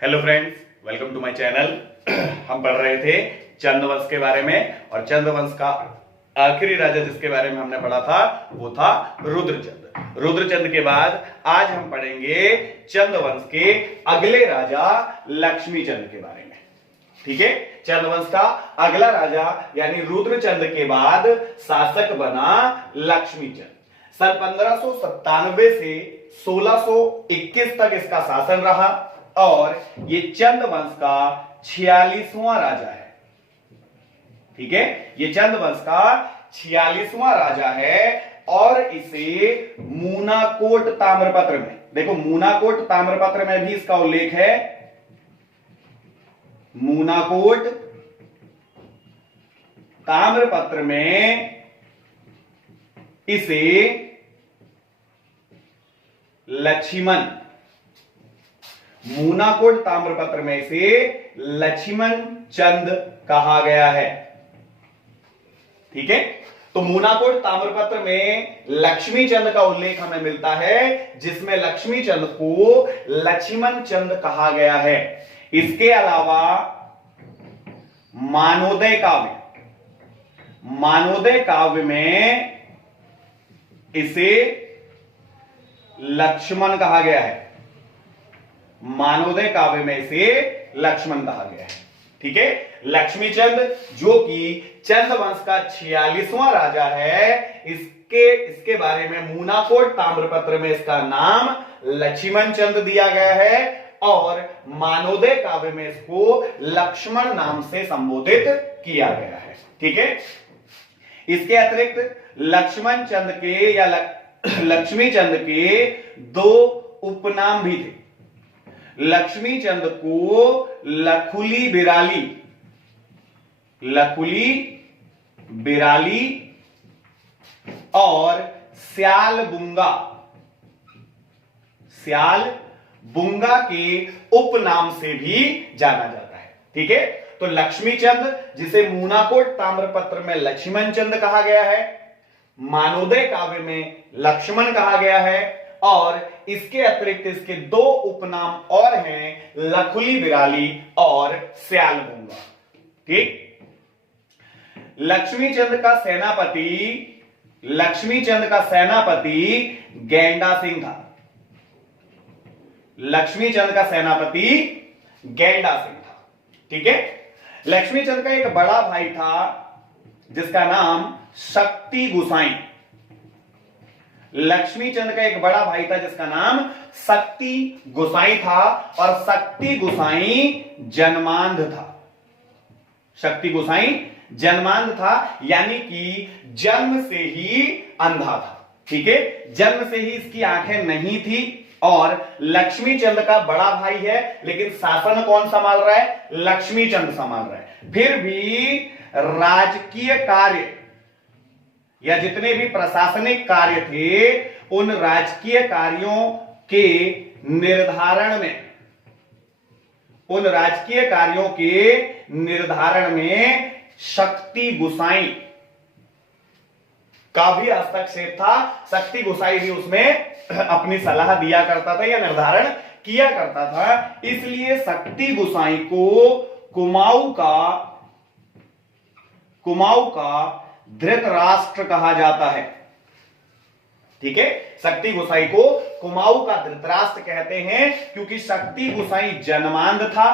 Hello friends, welcome to my channel. हम पढ़ रहे थे चंद्रवंश के बारे में और चंद्रवंश का आखिरी राजा जिसके बारे में हमने पढ़ा था वो था रुद्रचंद। रुद्रचंद के बाद आज हम पढ़ेंगे चंद्रवंश के अगले राजा लक्ष्मीचंद के बारे में। ठीक है, चंद्रवंश का अगला राजा यानी रुद्रचंद के बाद शासक बना लक्ष्मीचंद। सन 1597 से 1621 तक इसका शासन रहा और ये चंद्रवंश का 46वां राजा है। ठीक है, ये चंद्रवंश का 46वां राजा है और इसे मूनाकोट ताम्रपत्र में, देखो मूनाकोट ताम्रपत्र में भी इसका उल्लेख है। मूनाकोट ताम्रपत्र में इसे लक्ष्मण, मूनाकोट ताम्रपत्र में इसे लक्ष्मण चंद कहा गया है। ठीक है, तो मूनाकोट ताम्रपत्र में लक्ष्मी चंद का उल्लेख हमें मिलता है जिसमें लक्ष्मी चंद को लक्ष्मण चंद कहा गया है। इसके अलावा मानोदय काव्य, मानोदय काव्य में इसे लक्ष्मण कहा गया है। मानोदय काव्य में इसे लक्ष्मण कहा गया है। ठीक है, लक्ष्मीचंद जो कि चंद्रवंश का 46वां राजा है, इसके बारे में मूनाकोट ताम्रपत्र में इसका नाम लक्ष्मण चंद दिया गया है और मानोदय काव्य में इसको लक्ष्मण नाम से संबोधित किया गया है। ठीक है, इसके अतिरिक्त लक्ष्मण चंद के या लक्ष्मी चंद के दो उपनाम भी थे। लक्ष्मी चंद को लखुली बिराली, लखुली बिराली और स्याल बुंगा, स्याल बुंगा के उपनाम से भी जाना जाता है। ठीक है, तो लक्ष्मीचंद जिसे मूनाकोट ताम्रपत्र में लक्ष्मण चंद कहा गया है, मानोदय काव्य में लक्ष्मण कहा गया है और इसके अतिरिक्त इसके दो उपनाम और हैं, लखुली बिराली और स्याल बुंगा। ठीक, लक्ष्मीचंद का सेनापति, लक्ष्मीचंद का सेनापति गैंडा सिंह था। लक्ष्मीचंद का सेनापति गैंडा सिंह था। ठीक है, लक्ष्मीचंद का एक बड़ा भाई था जिसका नाम शक्ति गुसाई। लक्ष्मीचंद का एक बड़ा भाई था जिसका नाम शक्ति गुसाई था और शक्ति गुसाई जन्मांध था। शक्ति गुसाई जन्मांध था यानी कि जन्म से ही अंधा था। ठीक है, जन्म से ही इसकी आंखें नहीं थी और लक्ष्मीचंद का बड़ा भाई है लेकिन शासन कौन संभाल रहा है? लक्ष्मीचंद संभाल रहा है। फिर भी राजकीय कार्य या जितने भी प्रशासनिक कार्य थे उन राजकीय कार्यों के निर्धारण में, उन राजकीय कार्यों के निर्धारण में शक्ति गुसाई का भी हस्तक्षेप था। शक्ति गुसाई भी उसमें अपनी सलाह दिया करता था या निर्धारण किया करता था। इसलिए शक्ति गुसाई को कुमाऊं का धृतराष्ट्र कहा जाता है। ठीक है, शक्ति गुसाई को कुमाऊं का धृतराष्ट्र कहते हैं क्योंकि शक्ति गुसाई जन्मांध था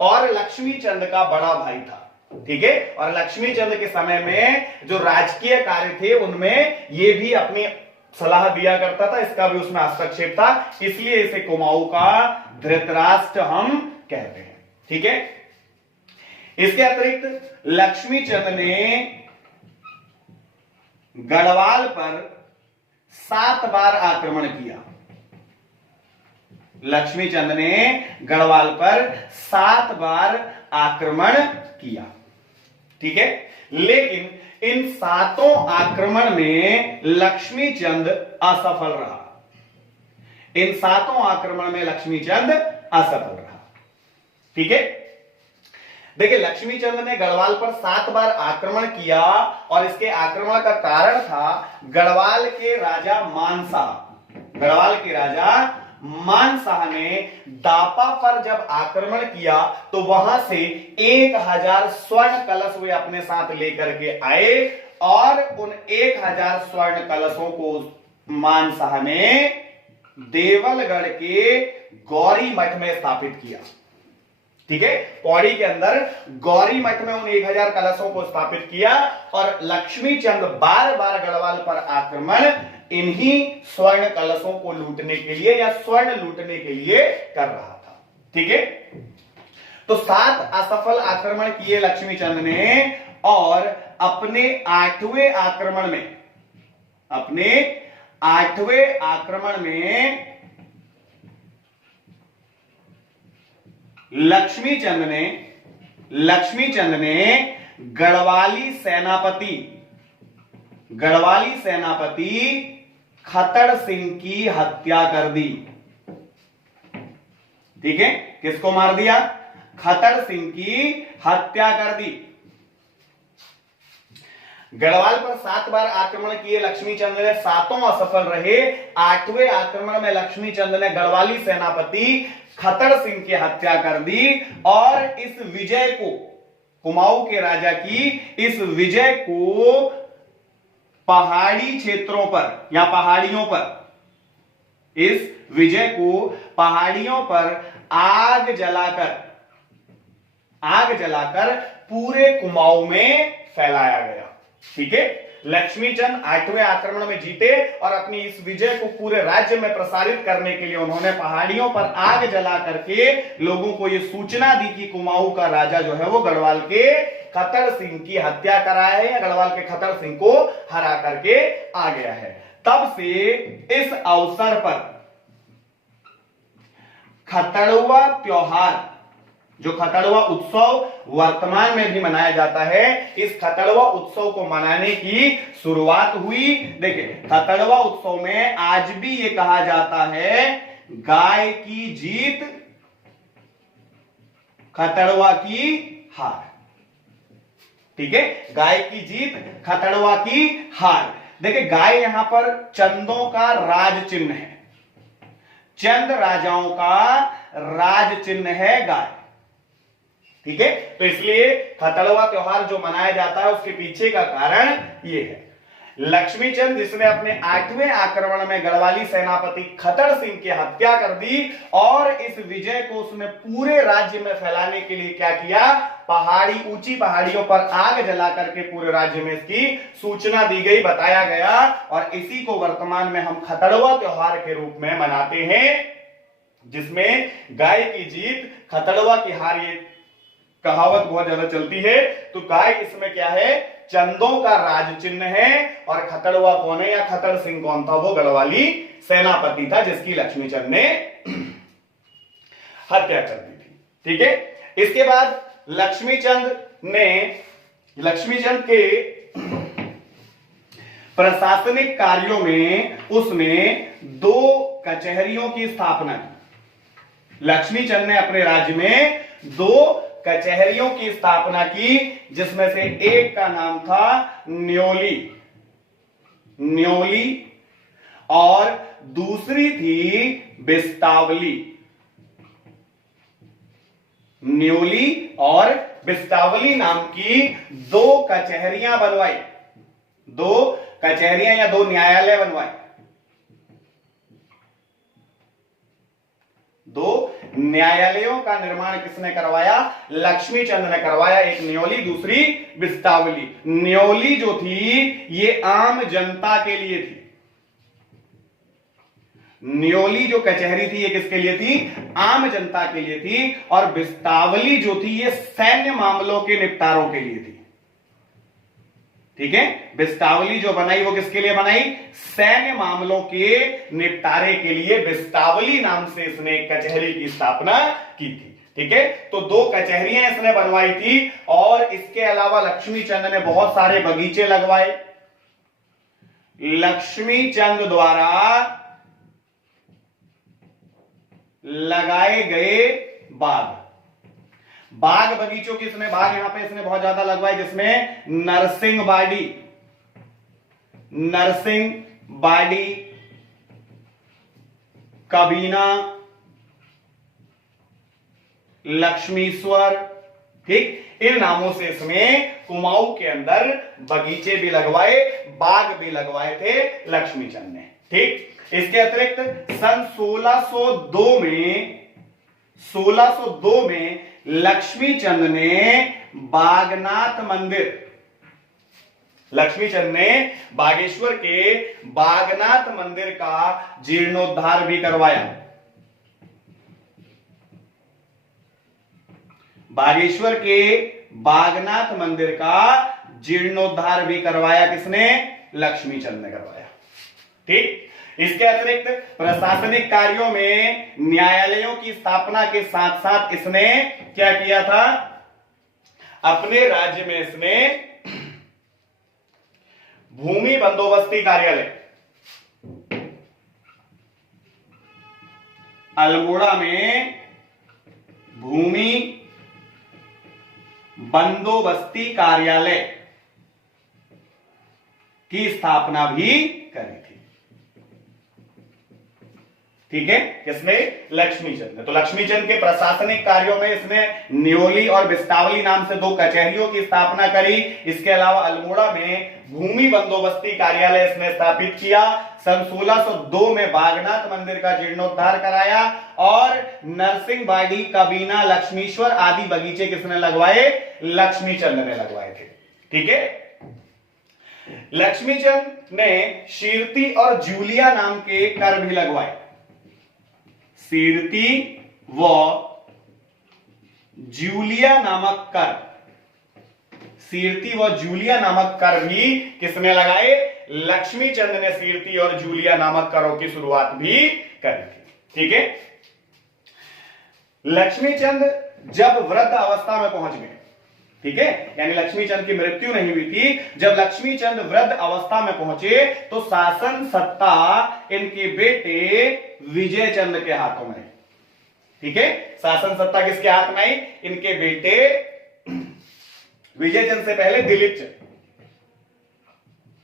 और लक्ष्मीचंद का बड़ा भाई था। ठीक है, और लक्ष्मीचंद के समय में जो राजकीय कार्य थे उनमें ये भी अपनी सलाह दिया करता था, इसका भी उसमें हस्तक्षेप था, इसलिए इसे कुमाऊं का धृतराष्ट्र हम कहते हैं। ठीक है, इसके अतिरिक्त लक्ष्मीचंद ने गढ़वाल पर 7 बार आक्रमण किया। लक्ष्मीचंद ने गढ़वाल पर 7 बार आक्रमण किया। ठीक है, लेकिन इन 7 आक्रमण में लक्ष्मीचंद असफल रहा। इन 7 आक्रमण में लक्ष्मीचंद असफल रहा। ठीक है, देखिए लक्ष्मीचंद ने गढ़वाल पर 7 बार आक्रमण किया और इसके आक्रमण का कारण था गढ़वाल के राजा मानसा, गढ़वाल के राजा मानशाह ने दापा पर जब आक्रमण किया तो वहां से 1000 स्वर्ण कलश वे अपने साथ लेकर के आए और उन 1000 स्वर्ण कलशों को मानशाह ने देवलगढ़ के गौरी मठ में स्थापित किया। ठीक है, पौड़ी के अंदर गौरी मठ में उन 1000 कलशों को स्थापित किया और लक्ष्मी चंद बार बार गढ़वाल पर आक्रमण इन्हीं स्वर्ण कलशों को लूटने के लिए या स्वर्ण लूटने के लिए कर रहा था। ठीक है, तो 7 असफल आक्रमण किए लक्ष्मी चंद ने और अपने 8वें आक्रमण में लक्ष्मी चंद ने गढ़वाली सेनापति खतर सिंह की हत्या कर दी। ठीक है, किसको मार दिया? खतर सिंह की हत्या कर दी। गढ़वाल पर 7 बार आक्रमण किए लक्ष्मी चंद ने, 7 असफल रहे। 8वें आक्रमण में लक्ष्मी चंद ने गढ़वाली सेनापति खतर सिंह की हत्या कर दी और इस विजय को, कुमाऊं के राजा की इस विजय को पहाड़ी क्षेत्रों पर या पहाड़ियों पर, इस विजय को पहाड़ियों पर आग जलाकर पूरे कुमाऊं में फैलाया गया। ठीक है, लक्ष्मी चंद 8वें आक्रमण में जीते और अपनी इस विजय को पूरे राज्य में प्रसारित करने के लिए उन्होंने पहाड़ियों पर आग जला करके लोगों को यह सूचना दी कि कुमाऊं का राजा जो है वो गढ़वाल के खतर सिंह की हत्या करा है या गढ़वाल के खतर सिंह को हरा करके आ गया है। तब से इस अवसर पर खतड़ुआ त्योहार, जो खतड़ुआ उत्सव वर्तमान में भी मनाया जाता है, इस खतड़ुआ उत्सव को मनाने की शुरुआत हुई। देखिए, खतड़ुआ उत्सव में आज भी ये कहा जाता है गाय की जीत खतड़ुआ की हार। ठीक है, गाय की जीत खतड़ुआ की हार। देखिए, गाय यहां पर चंदों का राज चिन्ह है, चंद राजाओं का राज चिन्ह है गाय। ठीक है, तो इसलिए खतड़ुआ त्योहार जो मनाया जाता है उसके पीछे का कारण यह है। लक्ष्मी चंद जिसने अपने 8वें आक्रमण में गढ़वाली सेनापति खतर सिंह की हत्या कर दी और इस विजय को उसने पूरे राज्य में फैलाने के लिए क्या किया? ऊंची पहाड़ियों पर आग जला करके पूरे राज्य में इसकी सूचना दी गई, बताया गया और इसी को वर्तमान में हम खतड़ुआ त्योहार के रूप में मनाते हैं, जिसमें गाय की जीत खतड़ुआ की हार, ये कहावत बहुत ज्यादा चलती है। तो गाय इसमें क्या है? चंदों का राज चिन्ह है और खतड़ुआ कौन है या खतर सिंह कौन था? वो गढ़वाली सेनापति था जिसकी लक्ष्मी चंद ने हत्या कर दी थी। ठीक है, इसके बाद लक्ष्मी चंद के प्रशासनिक कार्यों में उसने 2 कचहरियों की स्थापना की। लक्ष्मी चंद ने अपने राज्य में 2 कचहरियों की स्थापना की, जिसमें से एक का नाम था न्योली और दूसरी थी बिस्तावली। न्योली और बिस्तावली नाम की 2 कचहरियां बनवाई, 2 कचहरियां या 2 न्यायालय बनवाए। 2 न्यायालयों का निर्माण किसने करवाया? लक्ष्मी चंद ने करवाया। एक न्योली, दूसरी बिस्तावली। न्योली जो थी ये आम जनता के लिए थी। न्योली जो कचहरी थी ये किसके लिए थी? आम जनता के लिए थी। और बिस्तावली जो थी ये सैन्य मामलों के निपटारों के लिए थी। ठीक है, बिस्तावली जो बनाई वो किसके लिए बनाई? सैन्य मामलों के निपटारे के लिए बिस्तावली नाम से इसने कचहरी की स्थापना की थी। ठीक है, तो 2 कचहरियां इसने बनवाई थी और इसके अलावा लक्ष्मी चंद ने बहुत सारे बगीचे लगवाए। लक्ष्मी चंद द्वारा लगाए गए बाग बगीचों की इसने बाग यहां पे इसने बहुत ज्यादा लगवाए, जिसमें नरसिंह बाड़ी, कबीना, लक्ष्मीश्वर, ठीक, इन नामों से इसमें कुमाऊं के अंदर बगीचे भी लगवाए, बाग भी लगवाए थे लक्ष्मीचंद ने। ठीक, इसके अतिरिक्त सन 1602 में लक्ष्मीचंद ने बागेश्वर के बागनाथ मंदिर का जीर्णोद्धार भी करवाया। बागेश्वर के बागनाथ मंदिर का जीर्णोद्धार भी करवाया किसने? लक्ष्मीचंद ने करवाया। ठीक, इसके अतिरिक्त प्रशासनिक कार्यों में न्यायालयों की स्थापना के साथ साथ इसने क्या किया था? अपने राज्य में इसने भूमि बंदोबस्ती कार्यालय अल्मोड़ा में भूमि बंदोबस्ती कार्यालय की स्थापना भी करी थी। ठीक है, किसने? लक्ष्मीचंद ने। तो लक्ष्मीचंद के प्रशासनिक कार्यों में इसने न्योली और बिस्टावली नाम से 2 कचहरियों की स्थापना करी। इसके अलावा अल्मोड़ा में भूमि बंदोबस्ती कार्यालय इसने स्थापित किया। सन 1602 में बागनाथ मंदिर का जीर्णोद्धार कराया और नरसिंहबाड़ी, कबीना, लक्ष्मीश्वर आदि बगीचे किसने लगवाए? लक्ष्मीचंद ने लगवाए थे। ठीक है, लक्ष्मीचंद ने शीरती और जूलिया नाम के कर भी लगवाए। शीरती व जूलिया नामक कर, शीरती व जूलिया नामक कर भी किसने लगाए? लक्ष्मीचंद ने शीरती और जूलिया नामक करों की शुरुआत भी करी थी। ठीक है, लक्ष्मीचंद जब वृद्ध अवस्था में पहुंच गए, ठीक है, यानी लक्ष्मीचंद की मृत्यु नहीं हुई थी, जब लक्ष्मीचंद वृद्ध अवस्था में पहुंचे तो शासन सत्ता इनके बेटे विजयचंद के हाथों में। ठीक है, शासन सत्ता किसके हाथ में आई? इनके बेटे विजयचंद से पहले दिलीप चंद,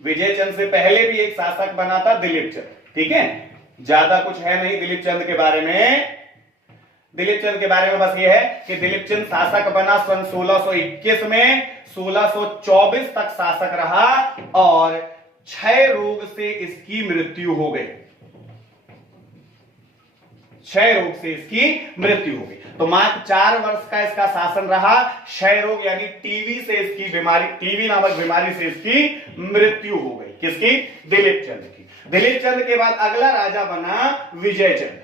विजयचंद से पहले भी एक शासक बना था दिलीप चंद। ठीक है, ज्यादा कुछ है नहीं दिलीप चंद के बारे में। दिलीप चंद के बारे में बस ये है कि दिलीप चंद शासक बना सन 1621 में, 1624 तक शासक रहा और क्षय रोग से इसकी मृत्यु हो गई। क्षय रोग से इसकी मृत्यु हो गई। तो मात्र 4 वर्ष का इसका शासन रहा। क्षय रोग यानी टीबी से इसकी बीमारी, टीबी नामक बीमारी से इसकी मृत्यु हो गई। किसकी? दिलीप चंद की। दिलीप चंद के बाद अगला राजा बना विजयचंद।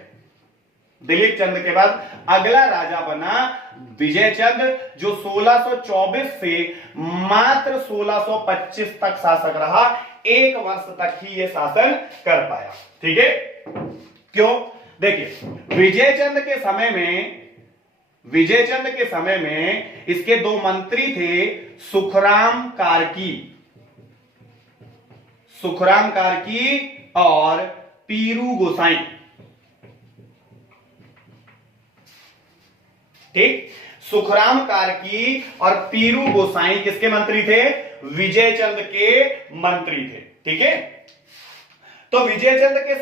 दिलीप चंद के बाद अगला राजा बना विजयचंद, जो 1624 से मात्र 1625 तक शासक रहा। 1 वर्ष तक ही यह शासन कर पाया। ठीक है, क्यों? देखिए, विजयचंद के समय में इसके 2 मंत्री थे, सुखराम कार्की और पीरू गोसाई। ठीक, सुखराम कार्की और पीरू गोसाई किसके मंत्री थे? विजयचंद के मंत्री थे। ठीक है, तो विजयचंद के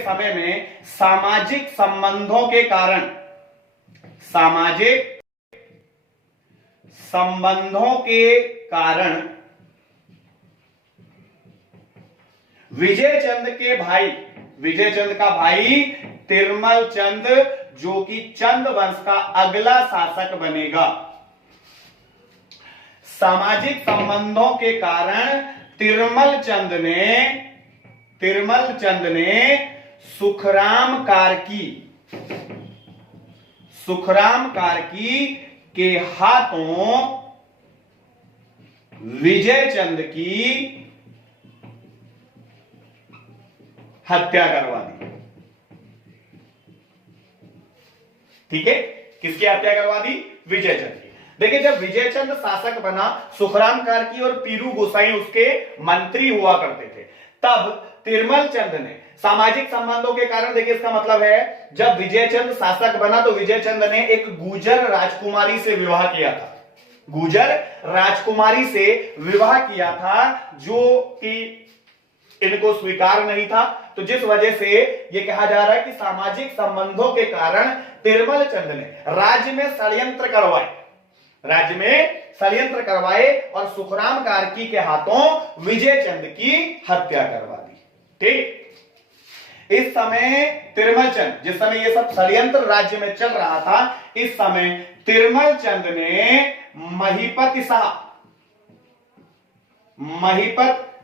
समय में सामाजिक संबंधों के कारण विजयचंद का भाई तिरमल चंद, जो कि चंद वंश का अगला शासक बनेगा, सामाजिक संबंधों के कारण तिरमल चंद ने सुखराम कार्की के हाथों विजयचंद की हत्या करवा दी। ठीक है, किसकी हत्या करवा दी? विजयचंद की। देखिए, जब विजयचंद शासक बना, सुखराम कार्की और पीरू गोसाई उसके मंत्री हुआ करते थे, तब तिरमल चंद ने सामाजिक संबंधों के कारण, देखिए इसका मतलब है, जब विजयचंद शासक बना तो विजयचंद ने एक गुर्जर राजकुमारी से विवाह किया था। गुर्जर राजकुमारी से विवाह किया था, जो कि इनको स्वीकार नहीं था। तो जिस वजह से ये कहा जा रहा है कि सामाजिक संबंधों के कारण तिरमल चंद ने राज्य में षड्यंत्र करवाए और सुखराम कार्की के हाथों विजय चंद की हत्या करवा दी। ठीक, इस समय तिरमल चंद, जिस समय ये सब षड्यंत्र राज्य में चल रहा था, इस समय तिरमल चंद ने महिपत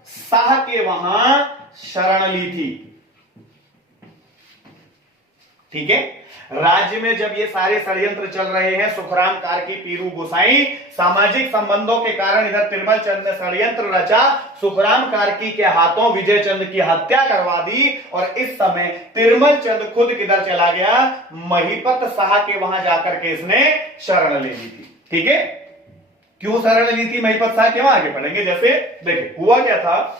शाह के वहां शरण ली थी। ठीक है, राज्य में जब ये सारे षड्यंत्र चल रहे हैं, सुखराम कार्की, पीरू गोसाई, सामाजिक संबंधों के कारण इधर तिरमल चंद ने षड्यंत्र रचा, सुखराम कार्की के हाथों विजय चंद की हत्या करवा दी। और इस समय तिरमल चंद खुद किधर चला गया, महिपत शाह के वहां जाकर के इसने शरण ले ली थी। ठीक है, क्यों शरण ली थी महिपत शाह के वहां, आगे पढ़ेंगे। जैसे देखिए हुआ क्या था,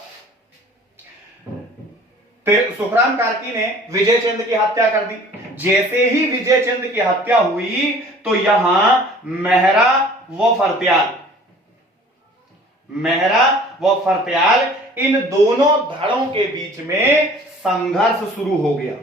सुखराम कार्की ने विजय चंद की हत्या कर दी। जैसे ही विजय चंद की हत्या हुई तो यहां मेहरा व फरत्याल इन दोनों धड़ों के बीच में संघर्ष शुरू हो गया।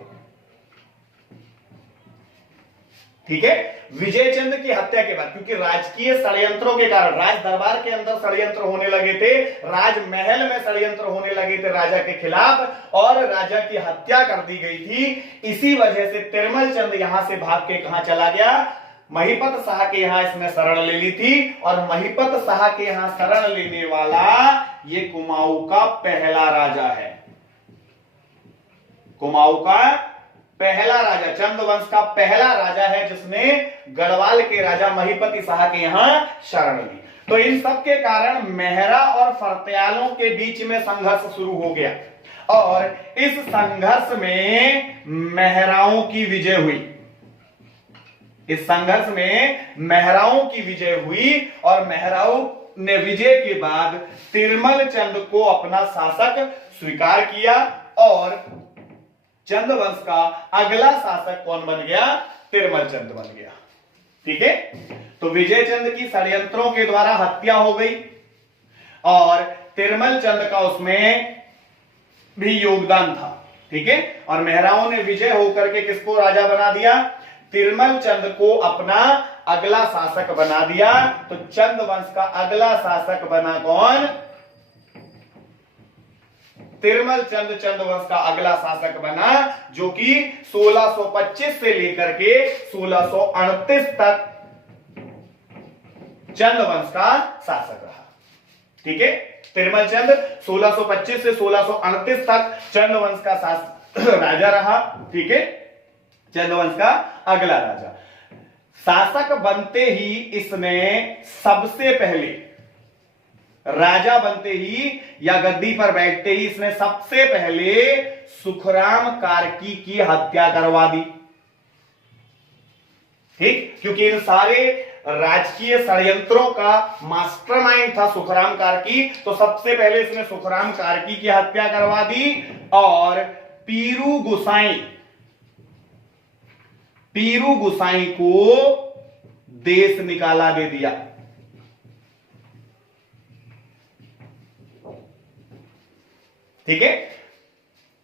ठीक है, विजय चंद की हत्या के बाद, क्योंकि राजकीय षड्यंत्रों के कारण राज दरबार के अंदर षड्यंत्र होने लगे थे, राजमहल में षड्यंत्र होने लगे थे राजा के खिलाफ, और राजा की हत्या कर दी गई थी। इसी वजह से तिरमल चंद यहां से भाग के कहां चला गया, महिपत शाह के यहां इसने शरण ले ली थी। और महिपत शाह के यहां शरण लेने वाला ये कुमाऊं का पहला राजा है। कुमाऊं का पहला राजा, चंद वंश का पहला राजा है जिसने गढ़वाल के राजा महिपति शाह के यहां शरण ली। तो इन सब के कारण मेहरा और फरत्यालों के बीच में संघर्ष शुरू हो गया, और इस संघर्ष में मेहराओं की विजय हुई। इस संघर्ष में मेहराओं की विजय हुई, और मेहराओं ने विजय के बाद तिरमल चंद को अपना शासक स्वीकार किया, और चंद वंश का अगला शासक कौन बन गया, तिरमल चंद बन गया। ठीक है, तो विजय चंद की षड्यंत्रों के द्वारा हत्या हो गई, और तिरमल चंद का उसमें भी योगदान था। ठीक है, और मेहराओं ने विजय होकर के किसको राजा बना दिया, तिरमल चंद को अपना अगला शासक बना दिया। तो चंद वंश का अगला शासक बना कौन, तिरमल चंद, चंद वंश का अगला शासक बना, जो कि 1625 से लेकर के 1638 तक चंद वंश का शासक रहा। ठीक है, तिरमल चंद 1625 से 1638 तक चंद वंश का राजा रहा। ठीक है, चंद वंश का अगला राजा। शासक बनते ही इसने सबसे पहले, राजा बनते ही या गद्दी पर बैठते ही इसने सबसे पहले सुखराम कार्की की हत्या करवा दी। ठीक, क्योंकि इन सारे राजकीय षड्यंत्रों का मास्टरमाइंड था सुखराम कार्की, तो सबसे पहले इसने सुखराम कार्की की हत्या करवा दी, और पीरू गुसाई को देश निकाला दे दिया। ठीक है,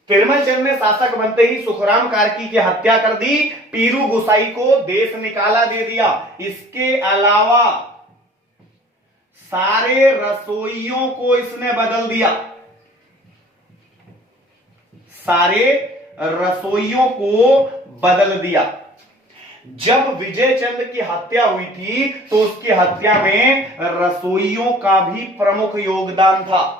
तिरमल चंद ने शासक बनते ही सुखराम कार्की की हत्या कर दी, पीरू गुसाई को देश निकाला दे दिया। इसके अलावा सारे रसोइयों को इसने बदल दिया, सारे रसोइयों को बदल दिया। जब विजय चंद की हत्या हुई थी तो उसकी हत्या में रसोइयों का भी प्रमुख योगदान था।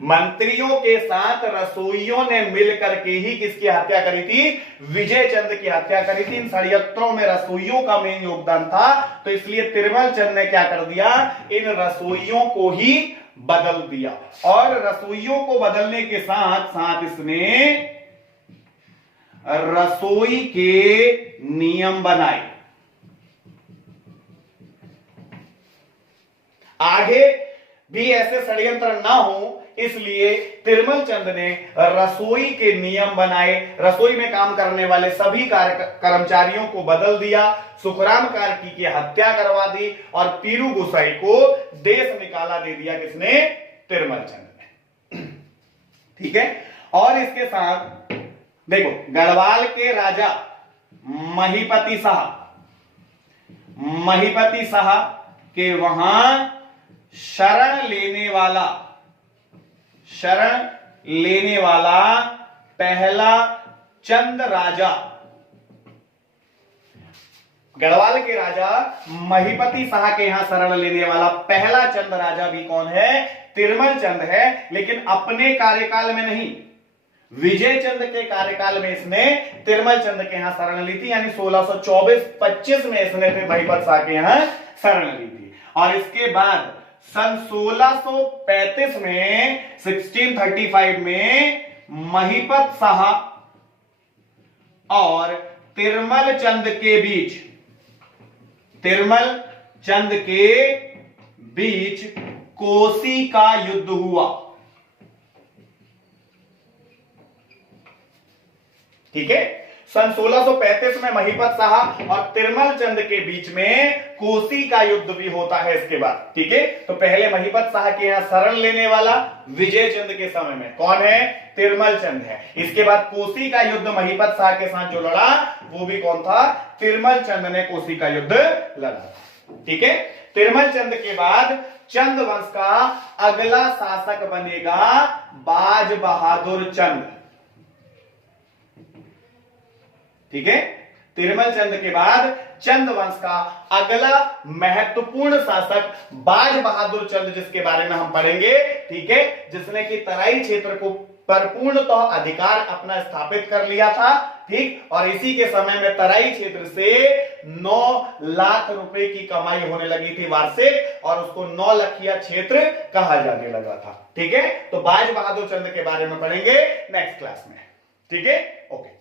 मंत्रियों के साथ रसोइयों ने मिलकर के ही किसकी हत्या करी थी, विजय चंद की हत्या करी थी। इन षड्यंत्रों में रसोइयों का मेन योगदान था, तो इसलिए तिरमल चंद ने क्या कर दिया, इन रसोइयों को ही बदल दिया। और रसोइयों को बदलने के साथ साथ इसने रसोई के नियम बनाए। आगे भी ऐसे षड्यंत्र ना हो, इसलिए तिरमल चंद ने रसोई के नियम बनाए। रसोई में काम करने वाले सभी कर्मचारियों को बदल दिया, सुखराम कार्की की हत्या करवा दी, और पीरू गुसाई को देश निकाला दे दिया। किसने, तिरमल चंद ने। ठीक है। और इसके साथ देखो गढ़वाल के राजा महीपति शाह के वहां शरण लेने वाला पहला चंद राजा, गढ़वाल के राजा महीपति शाह के यहां शरण लेने वाला पहला चंद राजा भी कौन है? तिरमल चंद है। लेकिन अपने कार्यकाल में नहीं, विजय चंद के कार्यकाल में इसने तिरमल चंद के यहां शरण ली थी, यानी 1624-25 में इसने फिर महीपत शाह के यहां शरण ली थी। और इसके बाद सन 1635 में 1635 में महीपत शाह और तिरमल चंद के बीच कोसी का युद्ध हुआ। ठीक है, सन 1635 में महीपत शाह और तिरमल चंद के बीच में कोसी का युद्ध भी होता है इसके बाद। ठीक है, तो पहले महीपत शाह के यहां शरण लेने वाला विजय चंद के समय में कौन है? तिरमल चंद है। इसके बाद कोसी का युद्ध महीपत शाह के साथ जो लड़ा वो भी कौन था? तिरमल चंद ने कोसी का युद्ध लड़ा। ठीक है, तिरमल चंद के बाद चंद वंश का अगला शासक बनेगा बाज बहादुर चंद। ठीक है, तिरमल चंद के बाद चंद वंश का अगला महत्वपूर्ण शासक बाज बहादुर चंद, जिसके बारे में हम पढ़ेंगे। ठीक है, जिसने कि तराई क्षेत्र को पर पूर्णतः अधिकार अपना स्थापित कर लिया था। ठीक, और इसी के समय में तराई क्षेत्र से 9 लाख रुपए की कमाई होने लगी थी वार्षिक, और उसको 9 लखिया क्षेत्र कहा जाने लगा था। ठीक है, तो बाज बहादुर चंद के बारे में पढ़ेंगे नेक्स्ट क्लास में। ठीक है, ओके।